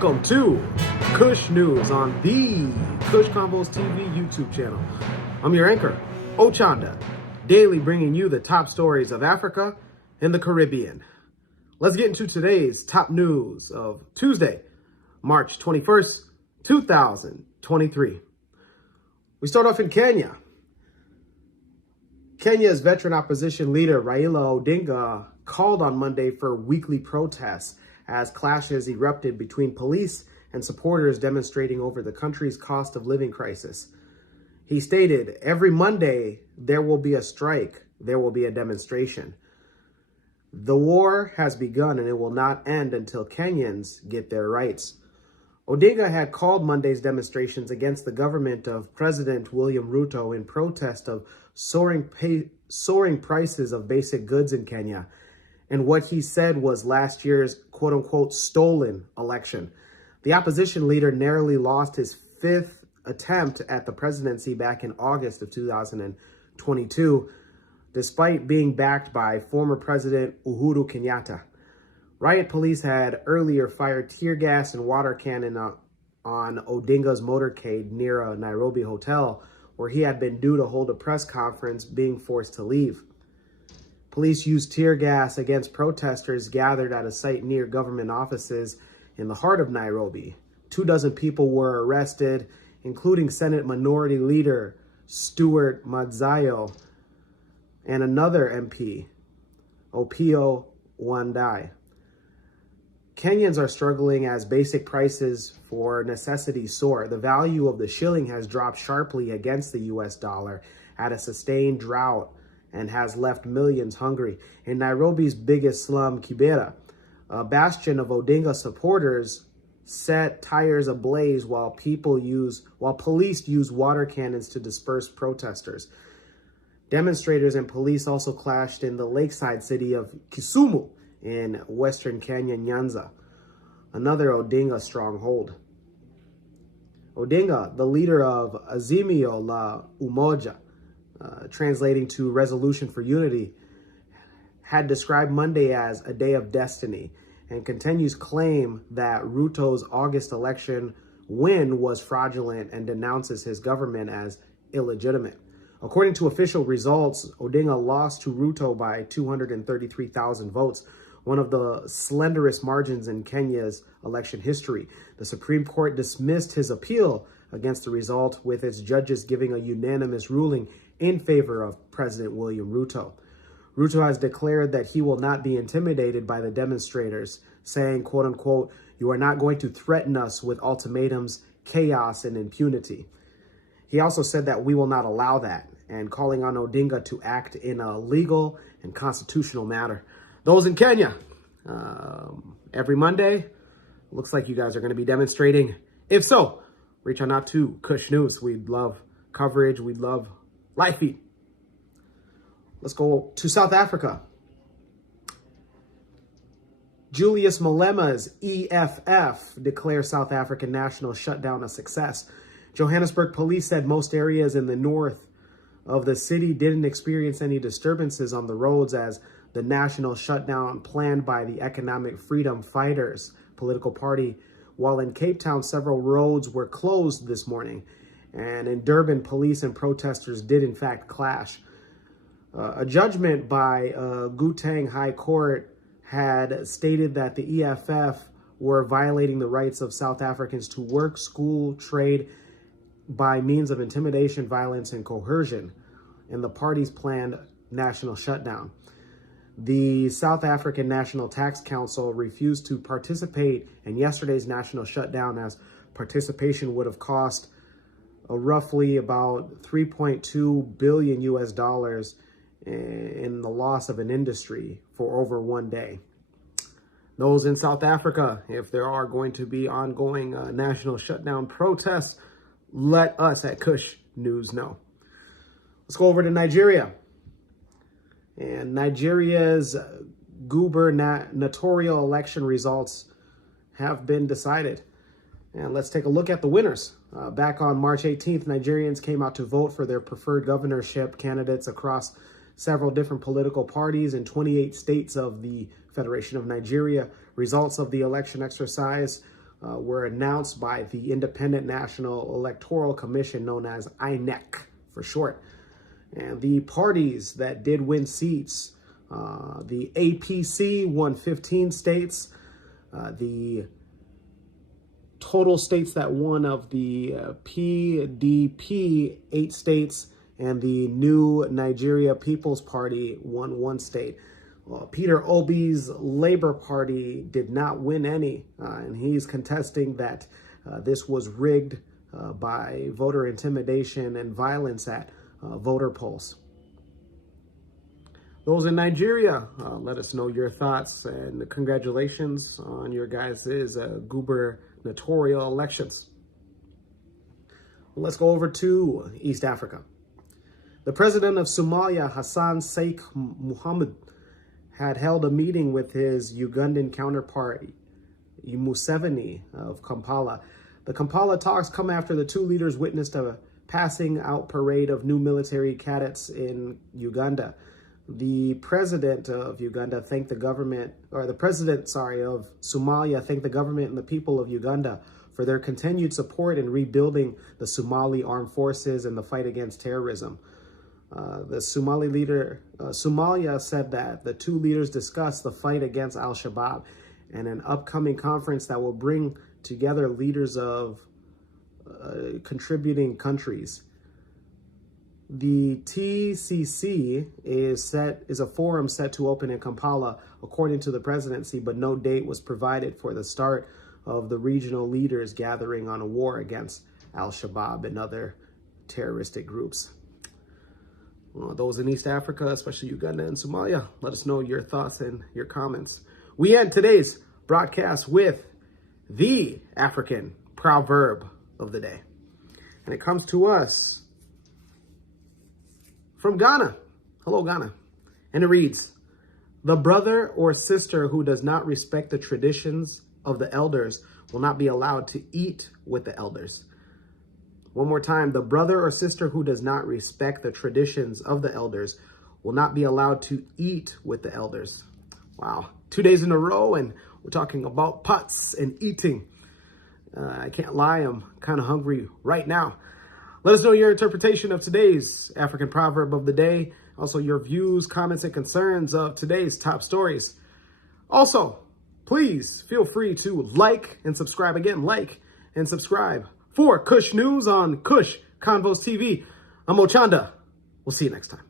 Welcome to Kush News on the Kush Combos TV YouTube channel. I'm your anchor, Ochanda, daily bringing you the top stories of Africa and the Caribbean. Let's get into today's top news of Tuesday, March 21st, 2023. We start off in Kenya. Kenya's veteran opposition leader Raila Odinga called on Monday for weekly protests as clashes erupted between police and supporters demonstrating over the country's cost of living crisis. He stated, "Every Monday there will be a strike, there will be a demonstration. The war has begun and it will not end until Kenyans get their rights." Odinga had called Monday's demonstrations against the government of President William Ruto in protest of soaring prices of basic goods in Kenya, and what he said was last year's quote-unquote stolen election. The opposition leader narrowly lost his fifth attempt at the presidency back in August of 2022, despite being backed by former President Uhuru Kenyatta. Riot police had earlier fired tear gas and water cannon on Odinga's motorcade near a Nairobi hotel, where he had been due to hold a press conference, being forced to leave. Police used tear gas against protesters gathered at a site near government offices in the heart of Nairobi. 24 people were arrested, including Senate Minority Leader Stuart Madzayo and another MP, Opiyo Wandayi. Kenyans are struggling as basic prices for necessities soar. The value of the shilling has dropped sharply against the US dollar at a sustained drought and has left millions hungry. In Nairobi's biggest slum, Kibera, a bastion of Odinga supporters set tires ablaze while police use water cannons to disperse protesters. Demonstrators and police also clashed in the lakeside city of Kisumu in western Kenya, Nyanza, another Odinga stronghold. Odinga, the leader of Azimio la Umoja, translating to Resolution for Unity, had described Monday as a day of destiny and continues claim that Ruto's August election win was fraudulent and denounces his government as illegitimate. According to official results, Odinga lost to Ruto by 233,000 votes, one of the slenderest margins in Kenya's election history. The Supreme Court dismissed his appeal against the result, with its judges giving a unanimous ruling in favor of President William Ruto. Ruto has declared that he will not be intimidated by the demonstrators, saying, quote unquote, "You are not going to threaten us with ultimatums, chaos, and impunity." He also said that we will not allow that, and calling on Odinga to act in a legal and constitutional manner. Those in Kenya, every Monday, looks like you guys are going to be demonstrating. If so, reach out to Kush News. We'd love coverage. We'd love live feed. Let's go to South Africa. Julius Malema's EFF declares South African national shutdown a success. Johannesburg police said most areas in the north of the city didn't experience any disturbances on the roads as the national shutdown planned by the Economic Freedom Fighters political party, while in Cape Town, several roads were closed this morning. And in Durban, police and protesters did in fact clash. A judgment by Gauteng High Court had stated that the EFF were violating the rights of South Africans to work, school, trade by means of intimidation, violence, and coercion in the party's planned national shutdown. The South African National Tax Council refused to participate in yesterday's national shutdown, as participation would have cost roughly about 3.2 billion US dollars in the loss of an industry for over one day. Those in South Africa, if there are going to be ongoing national shutdown protests, let us at Kush News know. Let's go over to Nigeria. And Nigeria's gubernatorial election results have been decided. And let's take a look at the winners. Back on March 18th, Nigerians came out to vote for their preferred governorship candidates across several different political parties in 28 states of the Federation of Nigeria. Results of the election exercise were announced by the Independent National Electoral Commission, known as INEC for short. And the parties that did win seats, the APC won 15 states. The total states that won of the PDP, 8 states, and the New Nigeria People's Party won 1 state. Peter Obi's Labour Party did not win any, and he's contesting that this was rigged by voter intimidation and violence at voter polls. Those in Nigeria, let us know your thoughts, and congratulations on your guys' gubernatorial elections. Let's go over to East Africa. The president of Somalia, Hassan Sheikh Mohamud, had held a meeting with his Ugandan counterpart, Museveni of Kampala. The Kampala talks come after the two leaders witnessed a passing out parade of new military cadets in Uganda. The president of Uganda thanked the government, or the president, of Somalia thanked the government and the people of Uganda for their continued support in rebuilding the Somali armed forces and the fight against terrorism. The Somali leader, Somalia said that the two leaders discussed the fight against al-Shabaab and an upcoming conference that will bring together leaders of contributing countries. The TCC is a forum set to open in Kampala, according to the presidency, but no date was provided for the start of the regional leaders gathering on a war against al-Shabaab and other terroristic groups. Those in East Africa, especially Uganda and Somalia, let us know your thoughts and your comments. We end today's broadcast with the African proverb of the day. And it comes to us from Ghana. Hello, Ghana. And it reads, "The brother or sister who does not respect the traditions of the elders will not be allowed to eat with the elders." One more time, the brother or sister who does not respect the traditions of the elders will not be allowed to eat with the elders. Wow, 2 days in a row, and we're talking about pots and eating. I can't lie, I'm kind of hungry right now. Let us know your interpretation of today's African proverb of the day. Also, your views, comments, and concerns of today's top stories. Also, please feel free to like and subscribe. Again, like and subscribe. For Kush News on Kush Convos TV, I'm Ochanda. We'll see you next time.